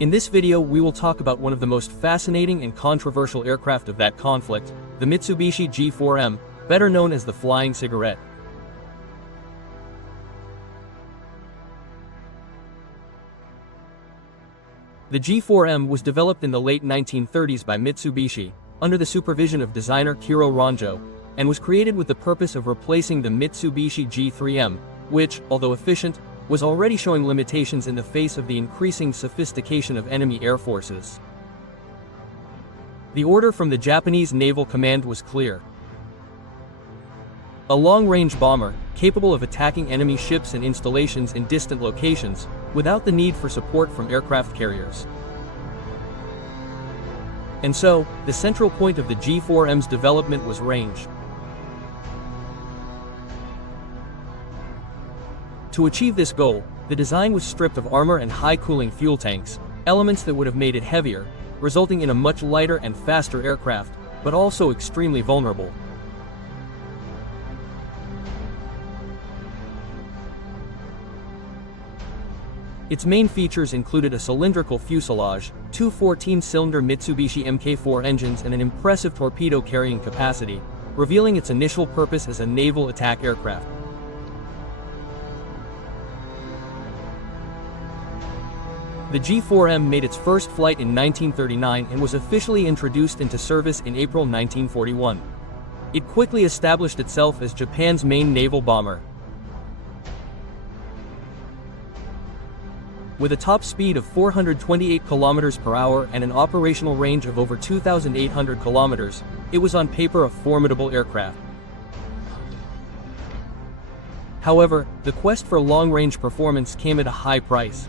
In this video we will talk about one of the most fascinating and controversial aircraft of that conflict, the Mitsubishi G4M, better known as the Flying Cigarette. The G4M was developed in the late 1930s by Mitsubishi, under the supervision of designer Kiro Ranjo, and was created with the purpose of replacing the Mitsubishi G3M, which, although efficient, was already showing limitations in the face of the increasing sophistication of enemy air forces. The order from the Japanese Naval Command was clear. A long-range bomber, capable of attacking enemy ships and installations in distant locations, without the need for support from aircraft carriers. And so, the central point of the G4M's development was range. To achieve this goal, the design was stripped of armor and high-cooling fuel tanks, elements that would have made it heavier, resulting in a much lighter and faster aircraft, but also extremely vulnerable. Its main features included a cylindrical fuselage, two 14-cylinder Mitsubishi Mk4 engines and an impressive torpedo carrying capacity, revealing its initial purpose as a naval attack aircraft. The G4M made its first flight in 1939 and was officially introduced into service in April 1941. It quickly established itself as Japan's main naval bomber. With a top speed of 428 km per hour and an operational range of over 2,800 km, it was on paper a formidable aircraft. However, the quest for long-range performance came at a high price.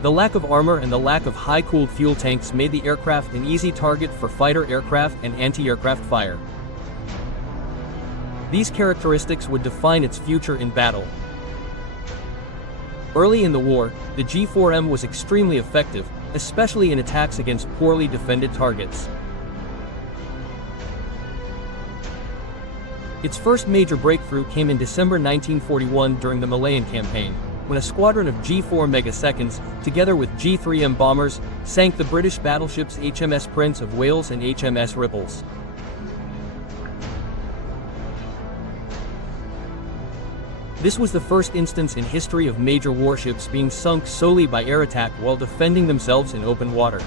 The lack of armor and the lack of high-cooled fuel tanks made the aircraft an easy target for fighter aircraft and anti-aircraft fire. These characteristics would define its future in battle. Early in the war, the G4M was extremely effective, especially in attacks against poorly defended targets. Its first major breakthrough came in December 1941 during the Malayan Campaign, when a squadron of G4 Megaseconds, together with G3M bombers, sank the British battleships HMS Prince of Wales and HMS Ripples. This was the first instance in history of major warships being sunk solely by air attack while defending themselves in open water.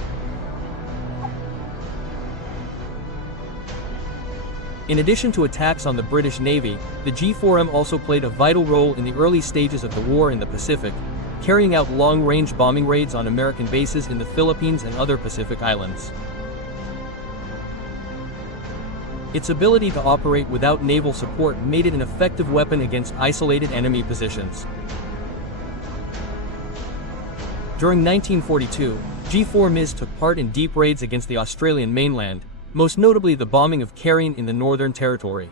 In addition to attacks on the British Navy, the G4M also played a vital role in the early stages of the war in the Pacific, carrying out long-range bombing raids on American bases in the Philippines and other Pacific islands. Its ability to operate without naval support made it an effective weapon against isolated enemy positions. During 1942, G4Ms took part in deep raids against the Australian mainland, most notably the bombing of Carrion in the Northern Territory.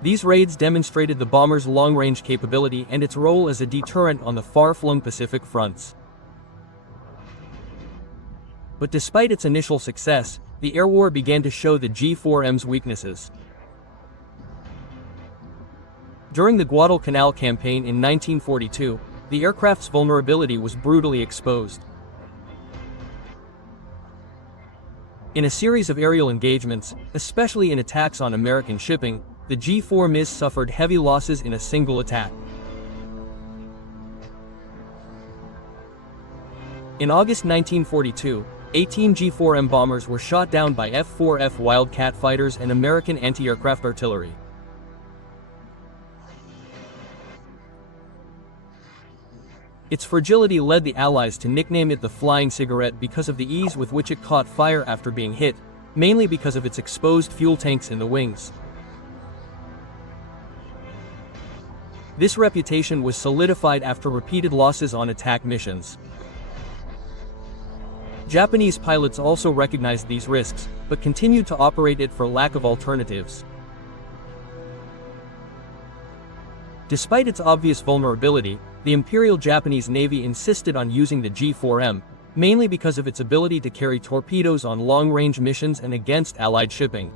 These raids demonstrated the bomber's long-range capability and its role as a deterrent on the far-flung Pacific fronts. But despite its initial success, the air war began to show the G4M's weaknesses. During the Guadalcanal campaign in 1942, the aircraft's vulnerability was brutally exposed. In a series of aerial engagements, especially in attacks on American shipping, the G4Ms suffered heavy losses in a single attack. In August 1942, 18 G4M bombers were shot down by F-4F Wildcat fighters and American anti-aircraft artillery. Its fragility led the Allies to nickname it the Flying Cigarette because of the ease with which it caught fire after being hit, mainly because of its exposed fuel tanks in the wings. This reputation was solidified after repeated losses on attack missions. Japanese pilots also recognized these risks, but continued to operate it for lack of alternatives. Despite its obvious vulnerability, the Imperial Japanese Navy insisted on using the G4M, mainly because of its ability to carry torpedoes on long-range missions and against Allied shipping.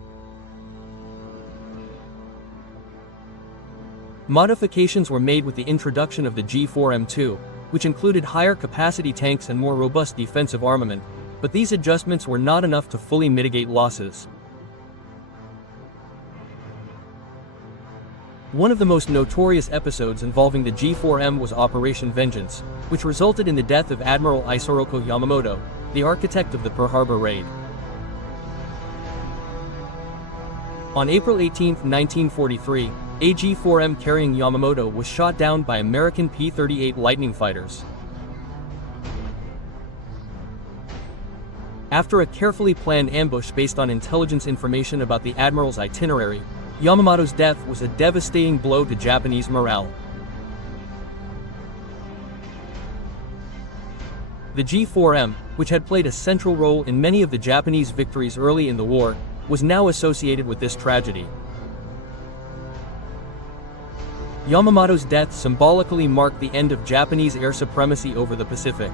Modifications were made with the introduction of the G4M2, which included higher capacity tanks and more robust defensive armament, but these adjustments were not enough to fully mitigate losses. One of the most notorious episodes involving the G4M was Operation Vengeance, which resulted in the death of Admiral Isoroku Yamamoto, the architect of the Pearl Harbor raid. On April 18, 1943, a G4M carrying Yamamoto was shot down by American P-38 Lightning fighters. After a carefully planned ambush based on intelligence information about the admiral's itinerary, Yamamoto's death was a devastating blow to Japanese morale. The G4M, which had played a central role in many of the Japanese victories early in the war, was now associated with this tragedy. Yamamoto's death symbolically marked the end of Japanese air supremacy over the Pacific.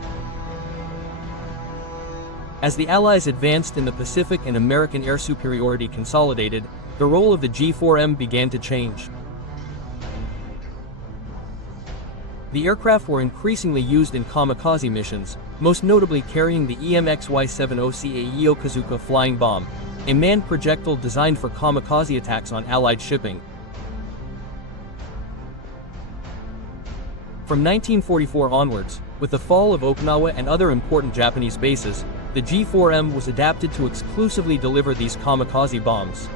As the Allies advanced in the Pacific and American air superiority consolidated, the role of the G4M began to change. The aircraft were increasingly used in kamikaze missions, most notably carrying the EMXY-70CA Yokozuka flying bomb, a manned projectile designed for kamikaze attacks on Allied shipping. From 1944 onwards, with the fall of Okinawa and other important Japanese bases, the G4M was adapted to exclusively deliver these kamikaze bombs.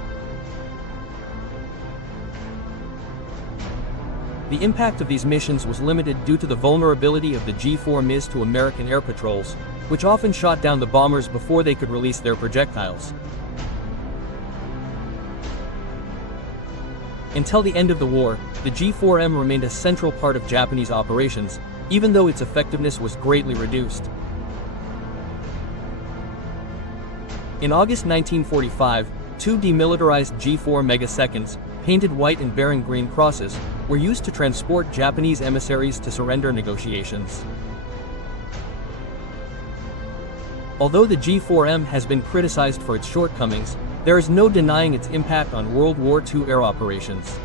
The impact of these missions was limited due to the vulnerability of the G4Ms to American air patrols, which often shot down the bombers before they could release their projectiles. Until the end of the war, the G4M remained a central part of Japanese operations, even though its effectiveness was greatly reduced. In August 1945, two demilitarized G4 megaseconds, painted white and bearing green crosses, were used to transport Japanese emissaries to surrender negotiations. Although the G4M has been criticized for its shortcomings, there is no denying its impact on World War II air operations.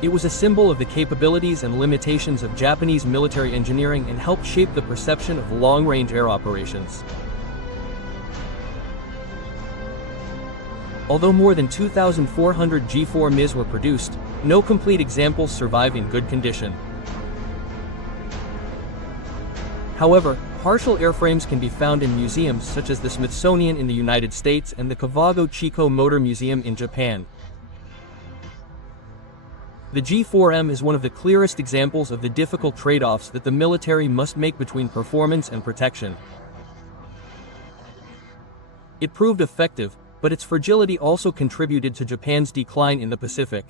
It was a symbol of the capabilities and limitations of Japanese military engineering and helped shape the perception of long-range air operations. Although more than 2,400 G4Ms were produced, no complete examples survive in good condition. However, partial airframes can be found in museums such as the Smithsonian in the United States and the Kawago Chiko Motor Museum in Japan. The G4M is one of the clearest examples of the difficult trade-offs that the military must make between performance and protection. It proved effective, but its fragility also contributed to Japan's decline in the Pacific.